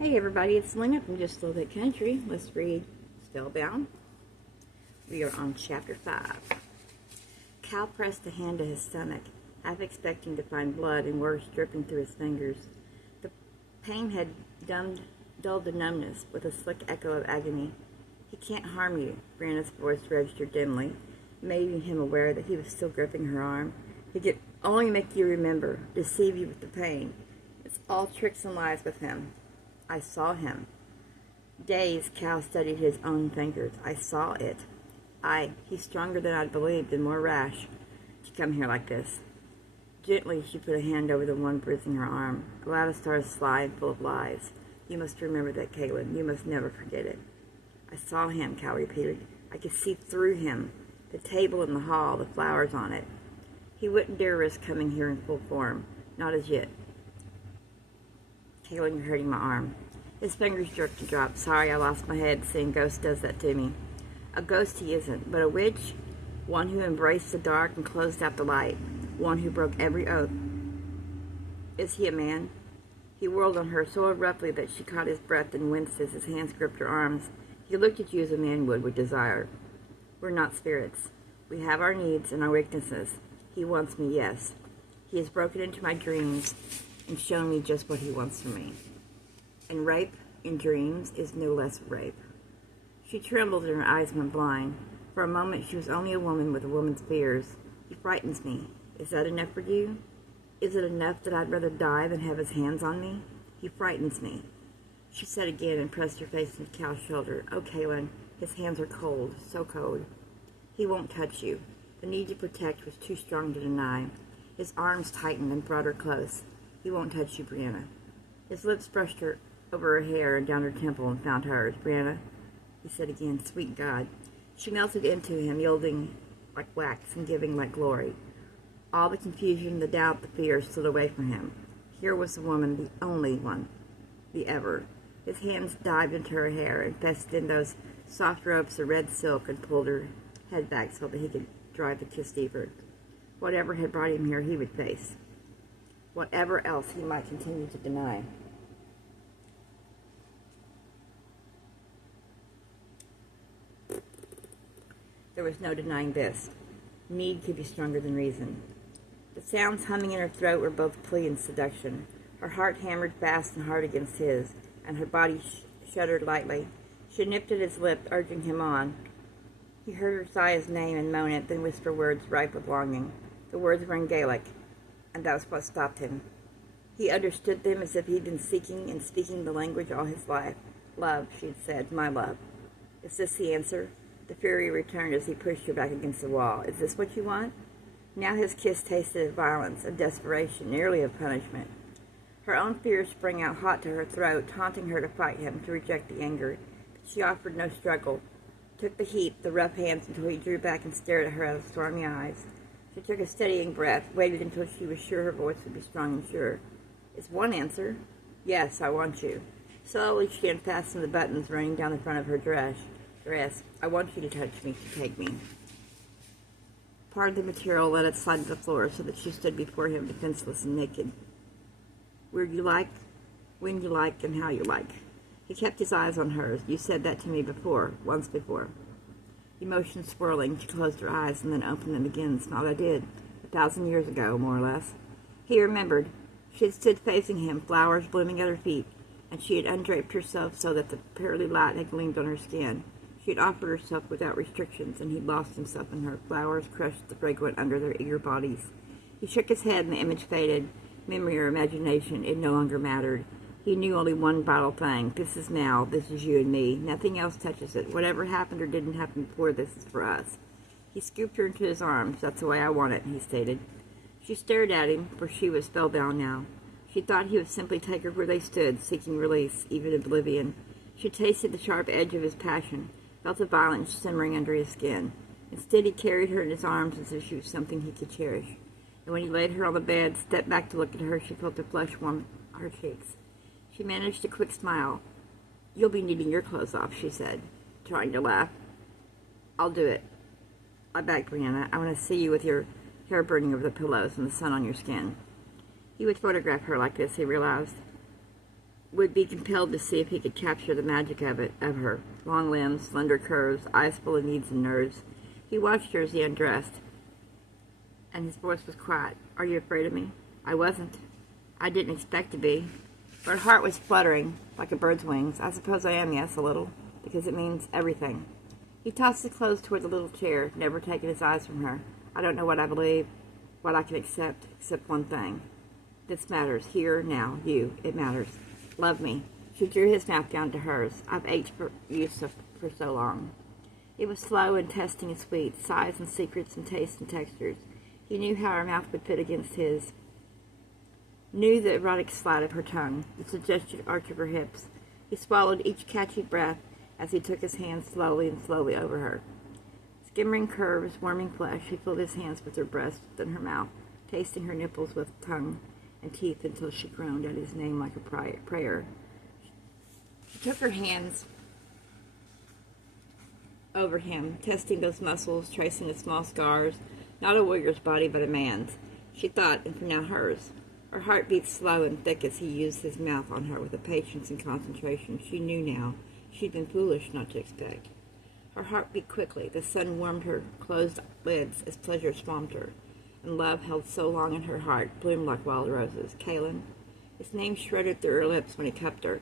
Hey everybody, it's Lena from Just a Little Bit Country. Let's read Spellbound. We are on chapter 5. Cal pressed a hand to his stomach, half expecting to find blood and worse dripping through his fingers. The pain had dulled the numbness with a slick echo of agony. He can't harm you, Brianna's voice registered dimly, making him aware that he was still gripping her arm. He could only make you remember, deceive you with the pain. It's all tricks and lies with him. I saw him. Dazed, Cal studied his own fingers. I saw it. He's stronger than I'd believed and more rash to come here like this. Gently, she put a hand over the one bruising her arm. Lattistar's sly and full of lies. You must remember that, Caitlin. You must never forget it. I saw him, Cal repeated. I could see through him. The table in the hall, the flowers on it. He wouldn't dare risk coming here in full form. Not as yet. Caitlin, you're hurting my arm. His fingers jerked and dropped. Sorry, I lost my head. Seeing ghosts does that to me. A ghost he isn't, but a witch. One who embraced the dark and closed out the light. One who broke every oath. Is he a man? He whirled on her so abruptly that she caught his breath and winced as his hands gripped her arms. He looked at you as a man would with desire. We're not spirits. We have our needs and our weaknesses. He wants me, yes. He has broken into my dreams and shown me just what he wants from me. And rape in dreams is no less rape. She trembled and her eyes went blind. For a moment she was only a woman with a woman's fears. He frightens me. Is that enough for you? Is it enough that I'd rather die than have his hands on me? He frightens me. She said again and pressed her face into Cal's shoulder. Oh, Caitlin, his hands are cold, so cold. He won't touch you. The need to protect was too strong to deny. His arms tightened and brought her close. He won't touch you, Brianna. His lips brushed her over her hair and down her temple and found hers. Brianna, he said again, sweet God. She melted into him, yielding like wax and giving like glory. All the confusion, the doubt, the fear slid away from him. Here was the woman, the only one, the ever. His hands dived into her hair and fessed in those soft ropes of red silk and pulled her head back so that he could drive the kiss deeper. Whatever had brought him here, he would face. Whatever else he might continue to deny. There was no denying this. Need could be stronger than reason. The sounds humming in her throat were both plea and seduction. Her heart hammered fast and hard against his, and her body shuddered lightly. She nipped at his lip, urging him on. He heard her sigh his name and moan it, then whisper words ripe with longing. The words were in Gaelic, and that was what stopped him. He understood them as if he'd been seeking and speaking the language all his life. Love, she had said, my love. Is this the answer? The fury returned as he pushed her back against the wall. Is this what you want? Now his kiss tasted of violence, of desperation, nearly of punishment. Her own fears sprang out hot to her throat, taunting her to fight him, to reject the anger. But she offered no struggle, took the heat, the rough hands, until he drew back and stared at her out of stormy eyes. She took a steadying breath, waited until she was sure her voice would be strong and sure. Is one answer? Yes, I want you. Slowly she unfastened the buttons running down the front of her dress. I want you to touch me, to take me. Part of the material let it slide to the floor so that she stood before him defenseless and naked. Where you like, when you like, and how you like. He kept his eyes on hers. You said that to me before, once before. Emotions swirling, she closed her eyes and then opened them again and smiled. I did, 1,000 years ago, more or less. He remembered. She had stood facing him, flowers blooming at her feet, and she had undraped herself so that the pearly light had gleamed on her skin. She had offered herself without restrictions, and he'd lost himself in her. Flowers crushed the fragrant under their eager bodies. He shook his head, and the image faded. Memory or imagination, it no longer mattered. He knew only one vital thing. This is now. This is you and me. Nothing else touches it. Whatever happened or didn't happen before, this is for us. He scooped her into his arms. That's the way I want it, he stated. She stared at him, for she was spellbound now. She thought he would simply take her where they stood, seeking release, even oblivion. She tasted the sharp edge of his passion, felt the violence simmering under his skin. Instead, he carried her in his arms as if she was something he could cherish. And when he laid her on the bed, stepped back to look at her, she felt the flush warm her cheeks. She managed a quick smile. You'll be needing your clothes off, she said, trying to laugh. I'll do it. I begged Brianna. I want to see you with your hair burning over the pillows and the sun on your skin. He would photograph her like this, he realized. would be compelled to see if he could capture the magic of her. Long limbs, slender curves, eyes full of needs and nerves. He watched her as he undressed, and his voice was quiet. "Are you afraid of me?" "I wasn't. I didn't expect to be." Her heart was fluttering like a bird's wings. "I suppose I am, yes, a little, because it means everything." He tossed his clothes toward the little chair, never taking his eyes from her. "I don't know what I believe, what I can accept, except one thing. This matters, here, now, you, it matters. Love me." She drew his mouth down to hers. "I've ached for you for so long." It was slow and testing and sweet, sighs and secrets and tastes and textures. He knew how her mouth would fit against his, knew the erotic slide of her tongue, the suggested arch of her hips. He swallowed each catchy breath as he took his hands slowly and slowly over her. Skimming curves, warming flesh, he filled his hands with her breast, then her mouth, tasting her nipples with tongue and teeth until she groaned at his name like a prayer. She took her hands over him, testing those muscles, tracing the small scars, not a warrior's body, but a man's. She thought, and for now hers. Her heart beat slow and thick as he used his mouth on her with a patience and concentration she knew now she'd been foolish not to expect. Her heart beat quickly. The sun warmed her closed lids as pleasure swamped her, and love held so long in her heart bloomed like wild roses. Kaylin. His name shredded through her lips when he cupped her.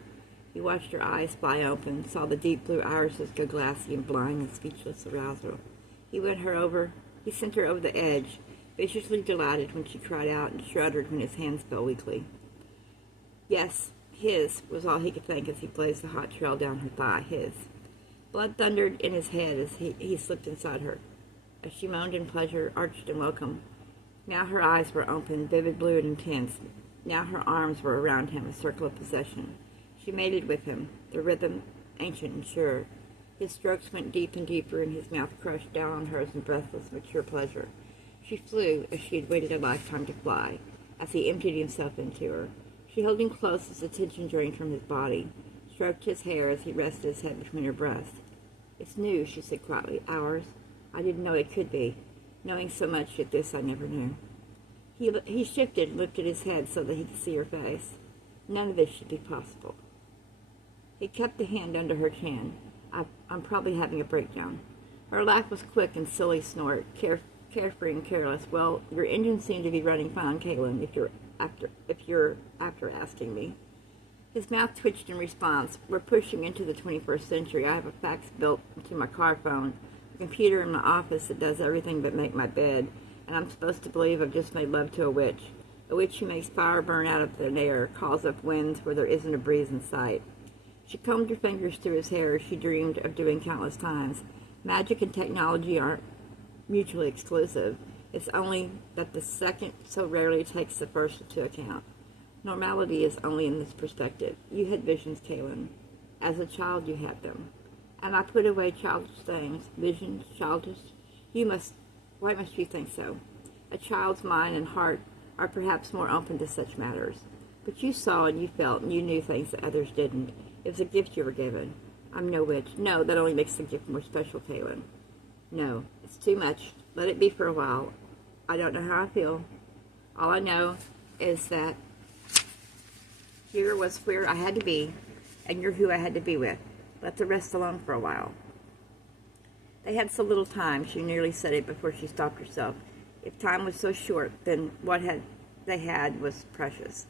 He watched her eyes fly open, saw the deep blue irises go glassy and blind in speechless arousal. He sent her over the edge, viciously delighted when she cried out and shuddered when his hands fell weakly. Yes, his was all he could think as he blazed the hot trail down her thigh. His. Blood thundered in his head as he slipped inside her. As she moaned in pleasure, arched in welcome. Now her eyes were open, vivid blue and intense. Now her arms were around him, a circle of possession. She mated with him, the rhythm ancient and sure. His strokes went deep and deeper, and his mouth crushed down on hers in breathless, mature pleasure. She flew as she had waited a lifetime to fly, as he emptied himself into her. She held him close as the tension drained from his body, stroked his hair as he rested his head between her breasts. "It's new," she said quietly. "Ours. I didn't know it could be. Knowing so much, yet this I never knew." He shifted and lifted his head so that he could see her face. None of this should be possible. He kept the hand under her chin. I'm probably having a breakdown." Her laugh was quick and silly snort, carefree and careless. "Well, your engine seemed to be running fine, Kaylin, if you're after asking me." His mouth twitched in response. "We're pushing into the 21st century. I have a fax built into my car phone, a computer in my office that does everything but make my bed, and I'm supposed to believe I've just made love to a witch who makes fire burn out of thin air, calls up winds where there isn't a breeze in sight." She combed her fingers through his hair as she dreamed of doing countless times. Magic and technology aren't mutually exclusive. It's only that the second so rarely takes the first into account. Normality is only in this perspective. You had visions, Kaylin. As a child you had them. And I put away childish things. Visions, childish. Why must you think so? A child's mind and heart are perhaps more open to such matters. But you saw and you felt and you knew things that others didn't. It was a gift you were given. I'm no witch. No, that only makes the gift more special, Kaylin. No, it's too much. Let it be for a while. I don't know how I feel. All I know is that here was where I had to be, and you're who I had to be with. Let the rest alone for a while. They had so little time, she nearly said it before she stopped herself. If time was so short, then what they had was precious.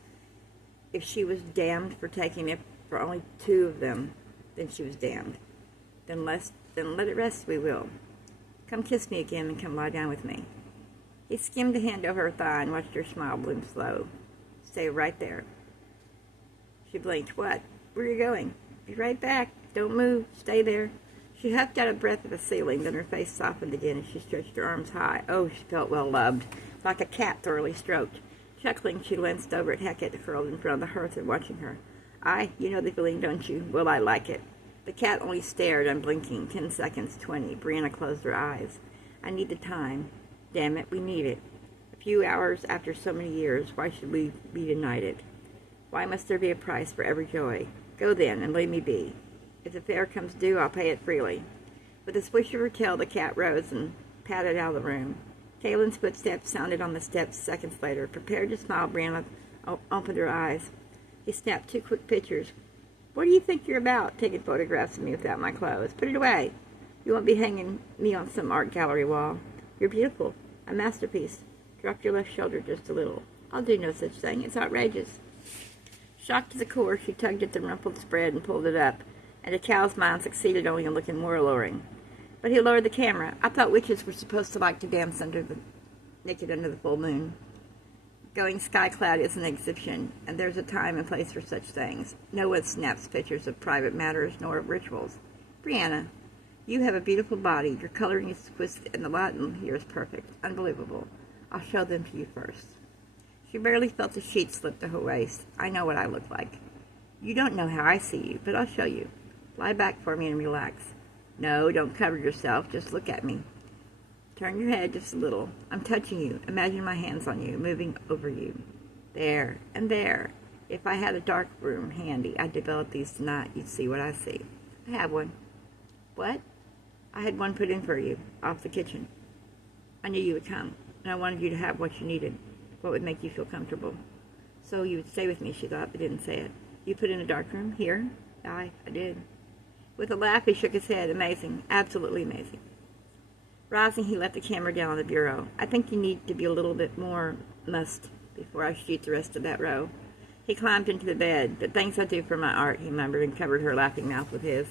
If she was damned for taking it for only two of them, then she was damned. Then let it rest, we will. Come kiss me again and come lie down with me. He skimmed the hand over her thigh and watched her smile bloom slow. Stay right there. She blinked. What? Where are you going? Be right back. Don't move. Stay there. She huffed out a breath of the ceiling, then her face softened again as she stretched her arms high. Oh, she felt well loved, like a cat thoroughly stroked. Chuckling, she glanced over at Hecate, curled in front of the hearth and watching her. You know the feeling, don't you? Well, I like it. The cat only stared, unblinking. 10 seconds, 20. Brianna closed her eyes. I need the time. Damn it, we need it. A few hours after so many years, why should we be united? Why must there be a price for every joy? Go then, and leave me be. If the fare comes due, I'll pay it freely. With a swish of her tail, the cat rose and padded out of the room. Kaylin's footsteps sounded on the steps seconds later. Prepared to smile, Brianna opened her eyes. He snapped 2 quick pictures. What do you think you're about, taking photographs of me without my clothes? Put it away. You won't be hanging me on some art gallery wall. You're beautiful. A masterpiece. Drop your left shoulder just a little. I'll do no such thing. It's outrageous. Shocked to the core, she tugged at the rumpled spread and pulled it up, and to Cal's mind succeeded only in looking more alluring. But he lowered the camera. I thought witches were supposed to like to dance naked under the full moon. Going sky-clad is an exhibition, and there's a time and place for such things. No one snaps pictures of private matters nor of rituals. Brianna, you have a beautiful body. Your coloring is exquisite, and the Latin here is perfect. Unbelievable. I'll show them to you first. She barely felt the sheet slip to her waist. I know what I look like. You don't know how I see you, but I'll show you. Lie back for me and relax. No, don't cover yourself. Just look at me. Turn your head just a little. I'm touching you. Imagine my hands on you, moving over you. There and there. If I had a dark room handy, I'd develop these tonight. You'd see what I see. I have one. What? I had one put in for you, off the kitchen. I knew you would come, and I wanted you to have what you needed. What would make you feel comfortable? So you would stay with me, she thought, but didn't say it. You put in a dark room? Here? I did. With a laugh, he shook his head. Amazing. Absolutely amazing. Rising, he left the camera down on the bureau. I think you need to be a little bit more before I shoot the rest of that row. He climbed into the bed. The things I do for my art, he murmured, and covered her laughing mouth with his.